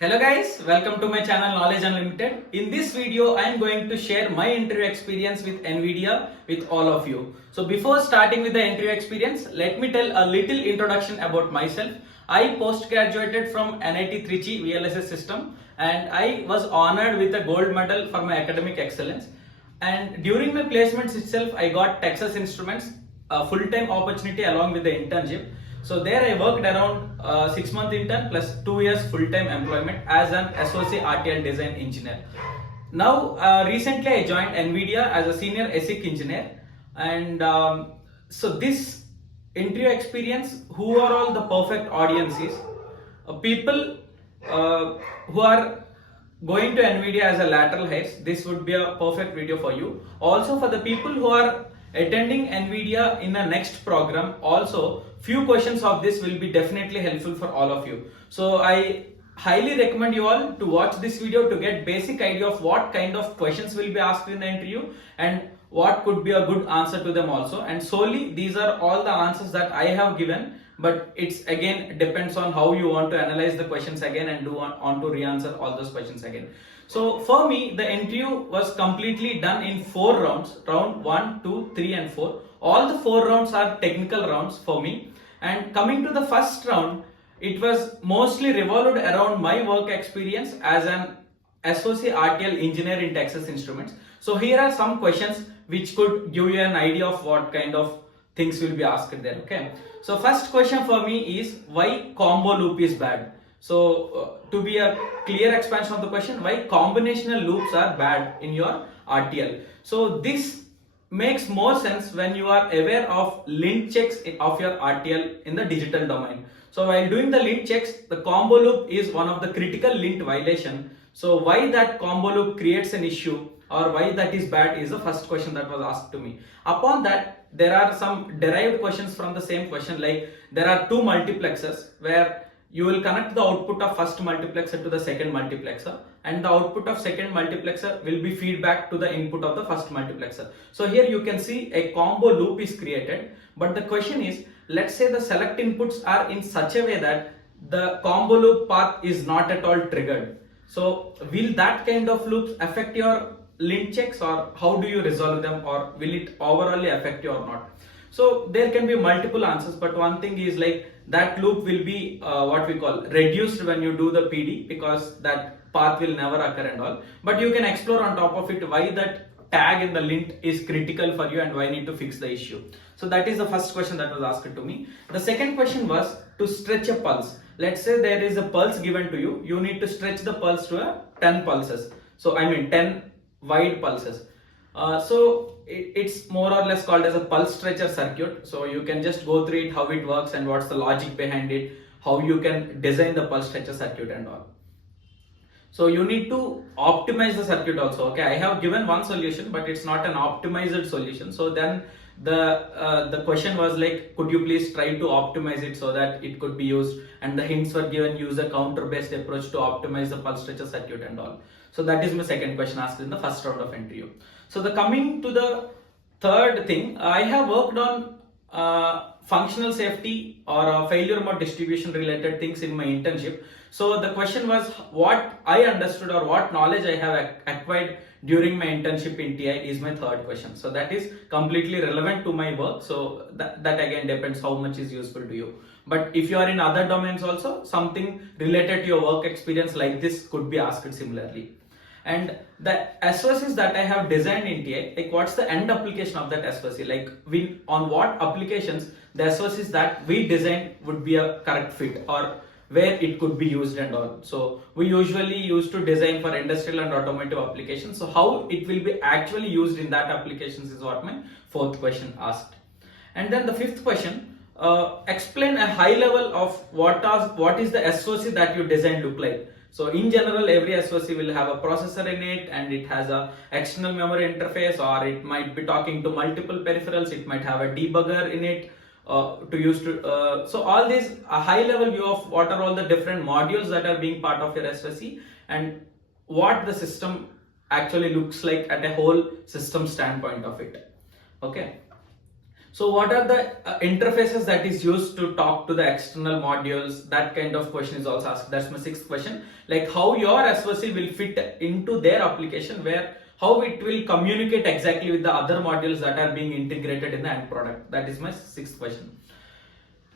Hello guys, welcome to my channel Knowledge Unlimited. In this video, I am going to share my interview experience with Nvidia with all of you. So before starting with the interview experience, let me tell a little introduction about myself. I post-graduated from NIT Trichy VLSS system and I was honored with a gold medal for my academic excellence. And during my placements itself, I got Texas Instruments, a full-time opportunity along with the internship. So there I worked around 6 month intern plus 2 years full-time employment as an SOC RTL design engineer. Now recently I joined Nvidia as a senior ASIC engineer, and so this interview experience, who are all the perfect audiences? People who are going to Nvidia as a lateral hires, this would be a perfect video for you. Also for the people who are attending Nvidia in the next program, also few questions of this will be definitely helpful for all of you. So I highly recommend you all to watch this video to get basic idea of what kind of questions will be asked in the interview and what could be a good answer to them also. And solely these are all the answers that I have given, but it's again depends on how you want to analyze the questions again and do want to re-answer all those questions again. So for me, the interview was completely done in 4 rounds, round 1, 2, 3 and 4. All the 4 rounds are technical rounds for me. And coming to the first round, it was mostly revolved around my work experience as an SOC RTL engineer in Texas Instruments. So here are some questions which could give you an idea of what kind of things will be asked there. Okay. So first question for me is, why combo loop is bad? So to be a clear expansion of the question, why combinational loops are bad in your RTL? So this makes more sense when you are aware of lint checks of your RTL in the digital domain. So while doing the lint checks, the combo loop is one of the critical lint violation. So why that combo loop creates an issue or why that is bad is the first question that was asked to me. Upon that, there are some derived questions from the same question, like there are 2 multiplexers where you will connect the output of first multiplexer to the second multiplexer, and the output of second multiplexer will be feedback to the input of the first multiplexer. So here you can see a combo loop is created, but the question is, let's say the select inputs are in such a way that the combo loop path is not at all triggered. So will that kind of loops affect your lint checks, or how do you resolve them, or will it overall affect you or not? So there can be multiple answers, but one thing is like that loop will be what we call reduced when you do the PD, because that path will never occur and all. But you can explore on top of it why that tag in the lint is critical for you and why you need to fix the issue. So that is the first question that was asked to me. The second question was to stretch a pulse. Let's say there is a pulse given to you. You need to stretch the pulse to a 10 pulses. So I mean 10 wide pulses. So it's more or less called as a pulse stretcher circuit. So you can just go through it, how it works and what's the logic behind it, how you can design the pulse stretcher circuit and all. So you need to optimize the circuit also. Okay, I have given one solution, but it's not an optimized solution. So then the question was like, could you please try to optimize it so that it could be used, and the hints were given, use a counter based approach to optimize the pulse stretcher circuit and all. So that is my second question asked in the first round of interview. So the coming to the third thing, I have worked on functional safety or failure mode distribution related things in my internship. So the question was what I understood or what knowledge I have acquired during my internship in TI is my third question. So that is completely relevant to my work. So that again depends how much is useful to you. But if you are in other domains also, something related to your work experience like this could be asked similarly. And the SOCs that I have designed in TI, like what's the end application of that SOC? Like on what applications the SOCs that we design would be a correct fit, or where it could be used and all. So we usually used to design for industrial and automotive applications. So how it will be actually used in that applications is what my fourth question asked. And then the fifth question, explain a high level of what is the SOC that you design look like. So in general, every SOC will have a processor in it, and it has a external memory interface, or it might be talking to multiple peripherals. It might have a debugger in it so all these a high level view of what are all the different modules that are being part of your SOC and what the system actually looks like at a whole system standpoint of it. Okay. So what are the interfaces that is used to talk to the external modules? That kind of question is also asked. That's my sixth question. Like how your SOC will fit into their application, where how it will communicate exactly with the other modules that are being integrated in the end product. That is my sixth question.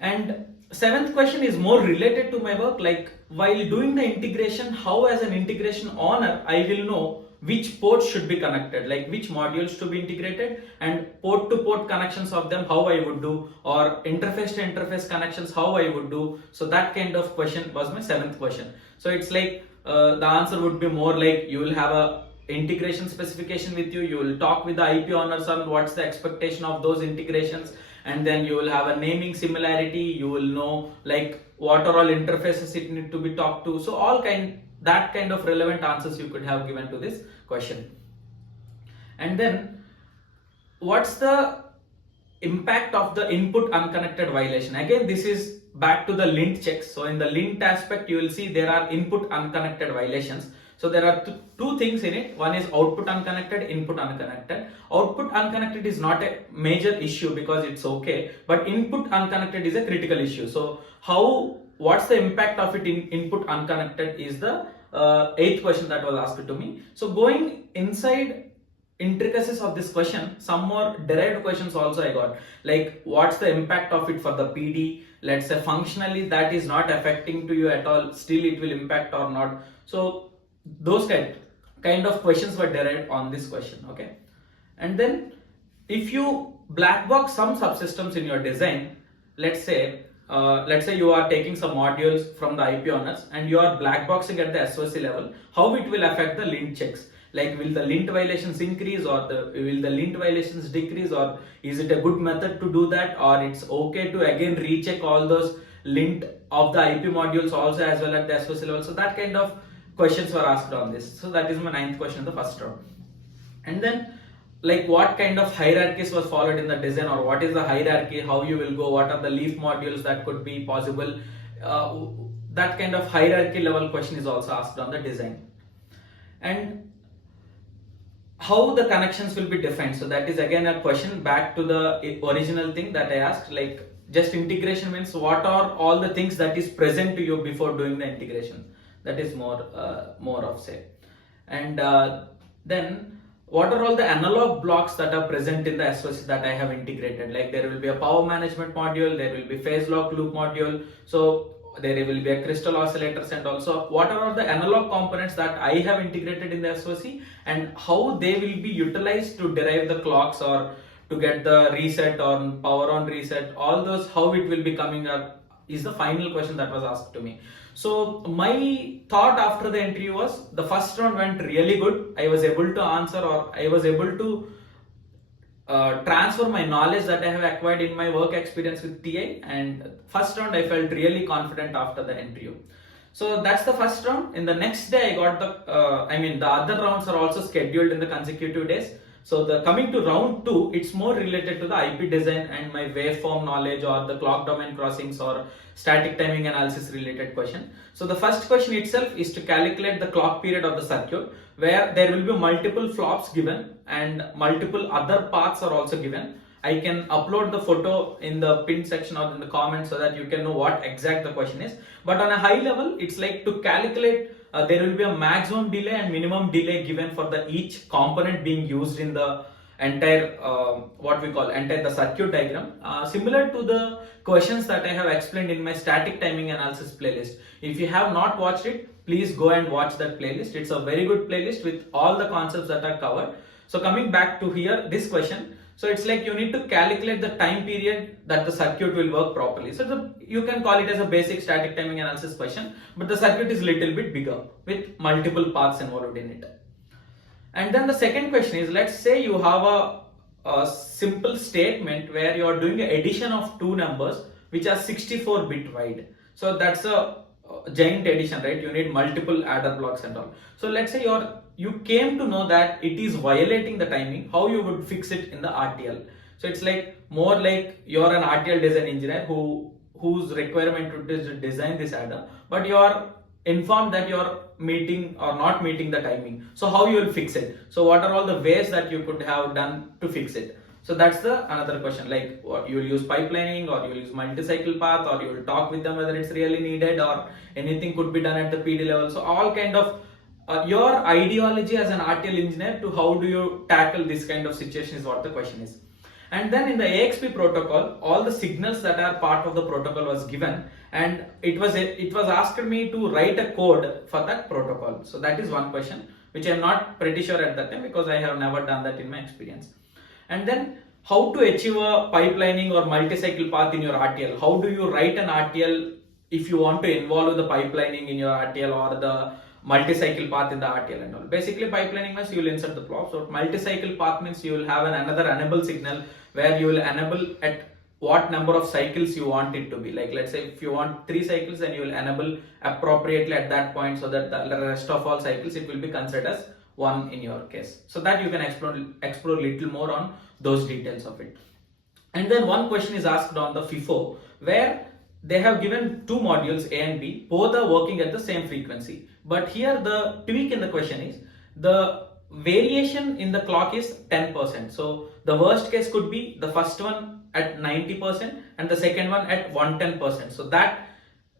And seventh question is more related to my work, like while doing the integration, how as an integration owner, I will know which ports should be connected, like which modules to be integrated, and port to port connections of them, how I would do, or interface to interface connections, how I would do. So that kind of question was my seventh question. So it's like the answer would be more like you will have a integration specification with you, you will talk with the IP owners on what's the expectation of those integrations, and then you will have a naming similarity, you will know like what are all interfaces it need to be talked to. So all that kind of relevant answers you could have given to this question. And then what's the impact of the input unconnected violation? Again, this is back to the lint checks. So in the lint aspect, you will see there are input unconnected violations. So there are two things in it. One is output unconnected, input unconnected. Output unconnected is not a major issue because it's okay, but input unconnected is a critical issue. So what's the impact of it in input unconnected is the eighth question that was asked to me. So going inside intricacies of this question, some more derived questions also I got, like what's the impact of it for the PD, let's say functionally that is not affecting to you at all, still it will impact or not. So those kind of questions were derived on this question. Okay, and then if you black box some subsystems in your design, let's say you are taking some modules from the IP owners and you are black boxing at the SOC level, how it will affect the lint checks, like will the lint violations increase or will the lint violations decrease, or is it a good method to do that, or it's okay to again recheck all those lint of the IP modules also as well at the SOC level. So that kind of questions were asked on this. So that is my ninth question in the first round. And then like what kind of hierarchies was followed in the design, or what is the hierarchy, how you will go, what are the leaf modules that could be possible, that kind of hierarchy level question is also asked on the design. And how the connections will be defined. So that is again a question back to the original thing that I asked, like just integration means what are all the things that is present to you before doing the integration. That is more of say. And then what are all the analog blocks that are present in the SOC that I have integrated, like there will be a power management module, there will be phase lock loop module, so there will be a crystal oscillators, and also what are all the analog components that I have integrated in the SOC and how they will be utilized to derive the clocks or to get the reset or power on reset, all those, how it will be coming up is the final question that was asked to me. So my thought after the interview was the first round went really good. I was able to answer, or I was able to transfer my knowledge that I have acquired in my work experience with TI, and first round I felt really confident after the interview. So that's the first round. In the next day I got the other rounds are also scheduled in the consecutive days. So the coming to round 2, it's more related to the IP design and my waveform knowledge or the clock domain crossings or static timing analysis related question. So the first question itself is to calculate the clock period of the circuit, where there will be multiple flops given and multiple other paths are also given. I can upload the photo in the pin section or in the comments so that you can know what exact the question is. But on a high level, it's like to calculate there will be a maximum delay and minimum delay given for the each component being used in the entire the circuit diagram, similar to the questions that I have explained in my static timing analysis playlist. If you have not watched it, please go and watch that playlist. It's a very good playlist with all the concepts that are covered. So coming back to here, this question, so it's like you need to calculate the time period that the circuit will work properly. So you can call it as a basic static timing analysis question, but the circuit is little bit bigger with multiple paths involved in it. And then the second question is, let's say you have a simple statement where you are doing an addition of two numbers which are 64-bit wide. So that's a giant addition, right? You need multiple adder blocks and all. So let's say you came to know that it is violating the timing, how you would fix it in the RTL. So it's like more like you're an RTL design engineer whose requirement is to design this adder, but you are informed that you're meeting or not meeting the timing. So how you will fix it? So what are all the ways that you could have done to fix it? So that's the another question, like what you will use pipelining, or you will use multi-cycle path, or you will talk with them whether it's really needed, or anything could be done at the PD level. So all kind of your ideology as an RTL engineer to how do you tackle this kind of situation is what the question is. And then in the AXP protocol, all the signals that are part of the protocol was given, and it was asked me to write a code for that protocol. So that is one question which I am not pretty sure at that time, because I have never done that in my experience. And then how to achieve a pipelining or multi-cycle path in your RTL. How do you write an RTL if you want to involve the pipelining in your RTL or the multi-cycle path in the RTL and all. Basically, pipelining means you will insert the plot. So multi-cycle path means you will have another enable signal where you will enable at what number of cycles you want it to be. Like let's say if you want 3 cycles, then you will enable appropriately at that point, so that the rest of all cycles it will be considered as 1 in your case. So that you can explore little more on those details of it. And then one question is asked on the FIFO, where they have given 2 modules A and B, both are working at the same frequency. But here the tweak in the question is the variation in the clock is 10%. So the worst case could be the first one at 90% and the second one at 110%. So that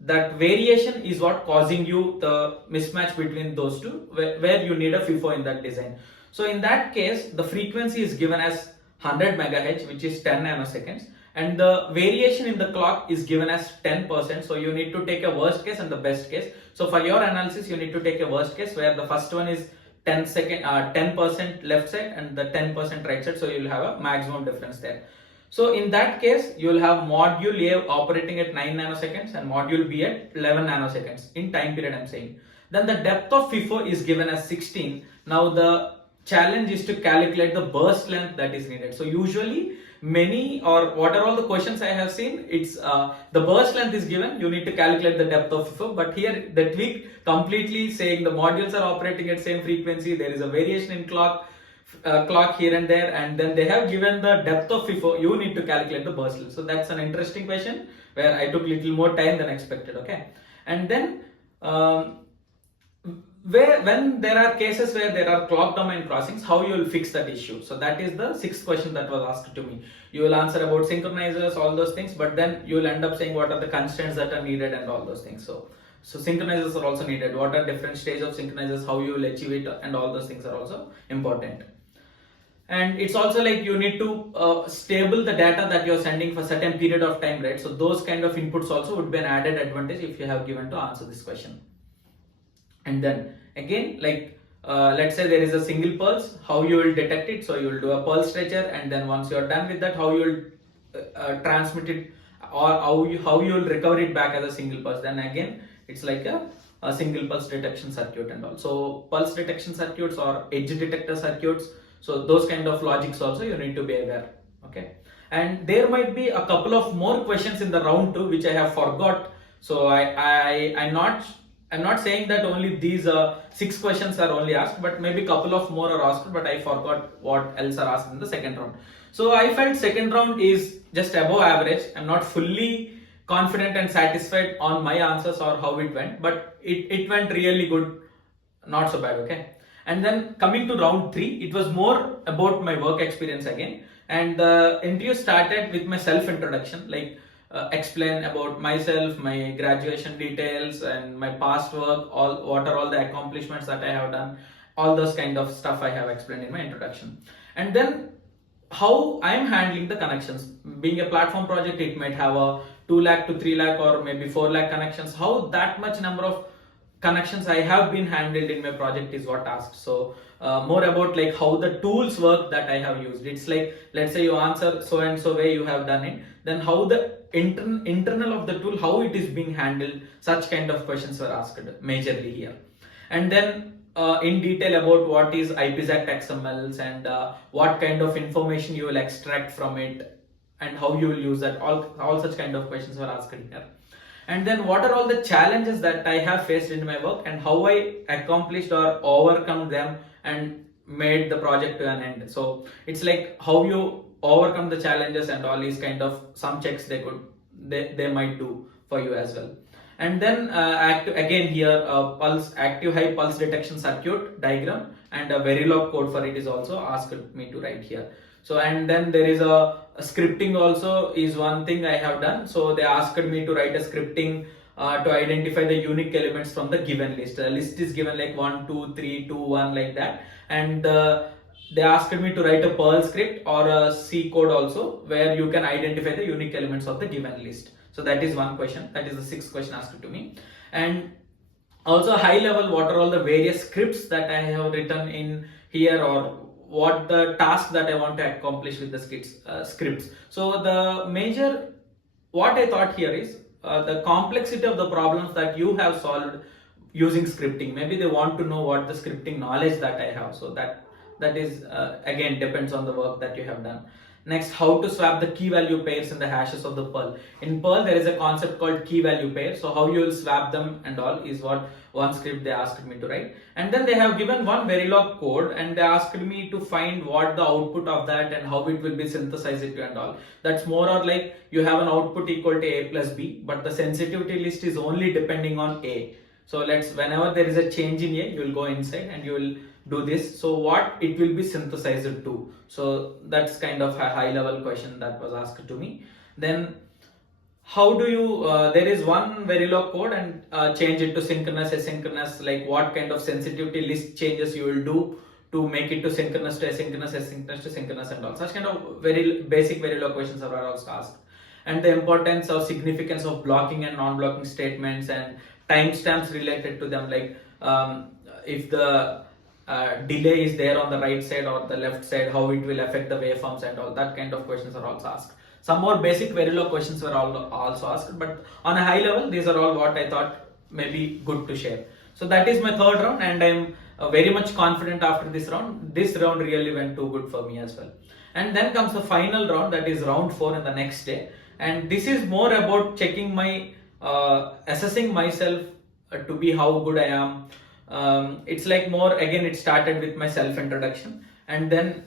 variation is what causing you the mismatch between those two, where you need a FIFO in that design. So in that case, the frequency is given as 100 megahertz, which is 10 nanoseconds, and the variation in the clock is given as 10%. So you need to take a worst case and the best case. So for your analysis, you need to take a worst case where the first one is 10% left side and the 10% right side. So you will have a maximum difference there. So in that case, you will have module A operating at 9 nanoseconds and module B at 11 nanoseconds in time period I'm saying. Then the depth of FIFO is given as 16. Now the challenge is to calculate the burst length that is needed. So usually many or what are all the questions I have seen, it's the burst length is given, you need to calculate the depth of FIFO, but here the tweak completely saying the modules are operating at same frequency, there is a variation in clock here and there, and then they have given the depth of FIFO, you need to calculate the burst length. So that's an interesting question where I took little more time than expected. Okay, and then when there are cases where there are clock domain crossings, how you will fix that issue. So that is the 6th question that was asked to me. You will answer about synchronizers, all those things, but then you will end up saying what are the constraints that are needed and all those things. So synchronizers are also needed. What are different stages of synchronizers, how you will achieve it, and all those things are also important. And it's also like you need to stable the data that you're sending for certain period of time, right? So those kind of inputs also would be an added advantage if you have given to answer this question. And then again, like let's say there is a single pulse, how you will detect it. So you will do a pulse stretcher, and then once you are done with that, how you will transmit it, or how you will recover it back as a single pulse. Then again, it's like a single pulse detection circuit and all. So pulse detection circuits or edge detector circuits. So those kind of logics also you need to be aware. Okay, and there might be a couple of more questions in the round 2 which I have forgot. So I'm not saying that only these 6 questions are only asked, but maybe couple of more are asked, but I forgot what else are asked in the second round. So I felt second round is just above average. I'm not fully confident and satisfied on my answers or how it went, but it went really good, not so bad. Okay, and then coming to round 3, it was more about my work experience again, and the interview started with my self introduction, like explain about myself, my graduation details, and my past work, what are all the accomplishments that I have done, all those kind of stuff I have explained in my introduction. And then how I am handling the connections. Being a platform project, it might have a 2 lakh to 3 lakh or maybe 4 lakh connections. How that much number of connections I have been handled in my project is what asked. So more about like how the tools work that I have used. It's like, let's say you answer so and so way you have done it, then how the internal of the tool, how it is being handled, such kind of questions were asked majorly here. And then in detail about what is IPsec XMLs and what kind of information you will extract from it and how you will use that, all such kind of questions were asked here. And then what are all the challenges that I have faced in my work and how I accomplished or overcome them and made the project to an end. So it's like how you overcome the challenges and all these kind of some checks they might do for you as well. And then again here active high pulse detection circuit diagram and a Verilog code for it is also asked me to write here. So and then there is a scripting also is one thing I have done. So they asked me to write a scripting to identify the unique elements from the given list. The list is given like 1 2 3 2 1 like that, and they asked me to write a Perl script or a C code also where you can identify the unique elements of the given list. So that is one question. That is the sixth question asked to me. And also high level, what are all the various scripts that I have written in here, or what the task that I want to accomplish with the scripts. So the major, what I thought here is the complexity of the problems that you have solved using scripting. Maybe they want to know what the scripting knowledge that I have. So that is again depends on the work that you have done. Next, how to swap the key value pairs in the hashes of the Perl. In Perl, there is a concept called key value pair. So how you will swap them and all is what one script they asked me to write. And then they have given one Verilog code and they asked me to find what the output of that and how it will be synthesized and all. That's more or like you have an output equal to A plus B, but the sensitivity list is only depending on A. So whenever there is a change in A, you will go inside and you will do this. So what it will be synthesized to. So that's kind of a high level question that was asked to me. Then how do you, there is one Verilog code and change it to synchronous, asynchronous, like what kind of sensitivity list changes you will do to make it to synchronous to asynchronous, asynchronous to synchronous and all. Such kind of very basic Verilog questions are also asked. And the importance or significance of blocking and non-blocking statements and timestamps related to them, like if the delay is there on the right side or the left side, how it will affect the waveforms and all that kind of questions are also asked. Some more basic Verilog questions were also asked, but on a high level, these are all what I thought may be good to share. So that is my third round, and I'm very much confident after this round. This round really went too good for me as well. And then comes the final round, that is round 4 in the next day. And this is more about checking my, assessing myself to be how good I am. It's like more, again, it started with my self-introduction, and then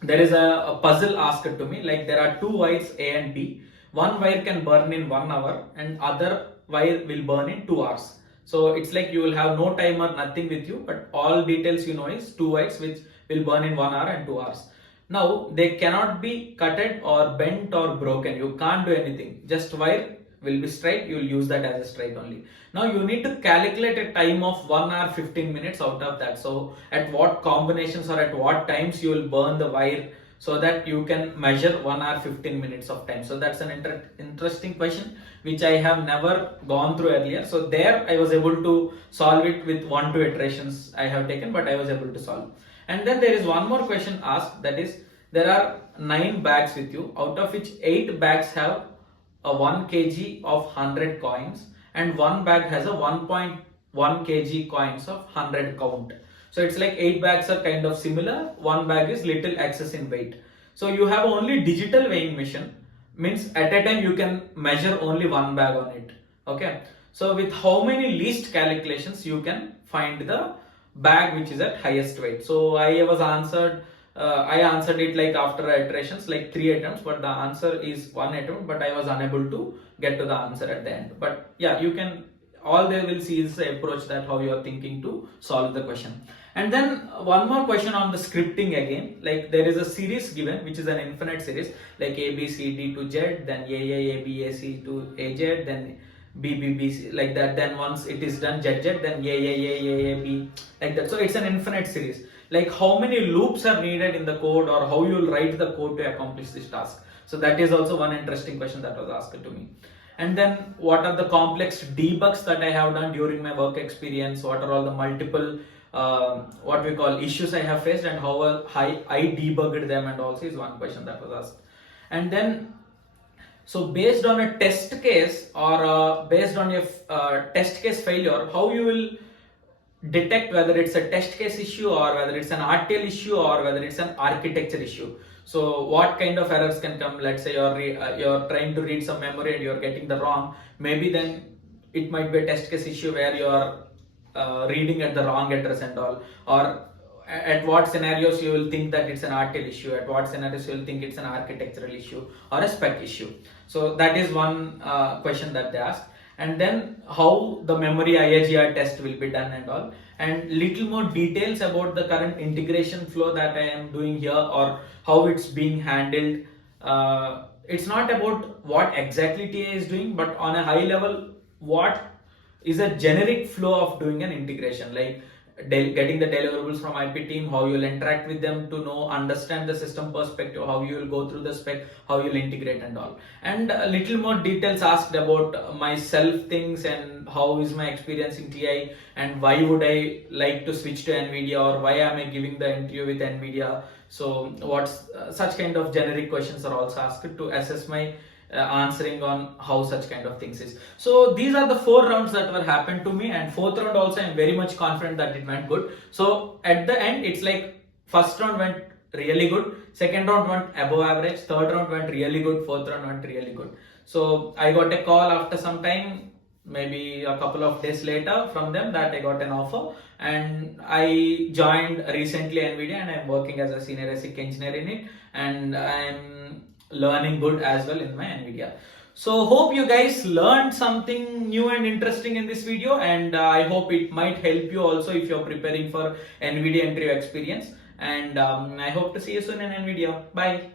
there is a puzzle asked to me, like there are two wires A and B. One wire can burn in 1 hour and other wire will burn in 2 hours. So it's like you will have no timer, nothing with you, but all details you know is two wires which will burn in 1 hour and 2 hours. Now they cannot be cutted or bent or broken. You can't do anything. Just wire will be straight. You will use that as a straight only. Now you need to calculate a time of 1 hour 15 minutes out of that. So at what combinations or at what times you will burn the wire, so that you can measure 1 hour 15 minutes of time. So that's an interesting question which I have never gone through earlier. So there I was able to solve it with 1-2 iterations I have taken, but I was able to solve. And then there is one more question asked, that is, there are 9 bags with you, out of which 8 bags have a 1 kg of 100 coins and 1 bag has a 1.1 kg coins of 100 count. So it's like 8 bags are kind of similar, 1 bag is little excess in weight. So you have only digital weighing machine, means at a time you can measure only 1 bag on it. Okay. So with how many least calculations you can find the bag which is at highest weight. So I answered it like after iterations, like 3 attempts, but the answer is 1 attempt, but I was unable to get to the answer at the end. But yeah, you can, all they will see is the approach, that how you are thinking to solve the question. And then one more question on the scripting again, like there is a series given which is an infinite series, like A B C D to Z, then A B A C to AZ, then B B B C, like that. Then once it is done Z Z, then A B, like that. So it's an infinite series. Like how many loops are needed in the code, or how you will write the code to accomplish this task. So that is also one interesting question that was asked to me. And then what are the complex debugs that I have done during my work experience? What are all the multiple what we call issues I have faced, and how I debugged them, and also is one question that was asked. And then, so based on a test case, or based on your test case failure, how you will detect whether it's a test case issue, or whether it's an RTL issue, or whether it's an architecture issue. So what kind of errors can come? Let's say you're trying to read some memory and you're getting the wrong. Maybe then it might be a test case issue where you're reading at the wrong address and all. Or at what scenarios you will think that it's an RTL issue, at what scenarios you will think it's an architectural issue or a spec issue. So that is one question that they asked. and then how the memory IAGR test will be done and all, and little more details about the current integration flow that I am doing here or how it's being handled. It's not about what exactly TA is doing, but on a high level, what is a generic flow of doing an integration, like getting the deliverables from IP team, how you'll interact with them to know, understand the system perspective, how you will go through the spec, how you'll integrate and all. And a little more details asked about myself things and how is my experience in TI and why would I like to switch to Nvidia or why am I giving the interview with Nvidia. So what's such kind of generic questions are also asked to assess my answering on how such kind of things is. So these are the 4 rounds that were happened to me, and 4th round also I'm very much confident that it went good. So at the end it's like first round went really good, second round went above average, third round went really good, fourth round went really good. So I got a call after some time, maybe a couple of days later, from them that I got an offer, and I joined recently Nvidia and I'm working as a senior ASIC engineer in it, and I'm learning good as well in my Nvidia. So hope you guys learned something new and interesting in this video, and I hope it might help you also if you're preparing for Nvidia interview experience. And I hope to see you soon in Nvidia. Bye.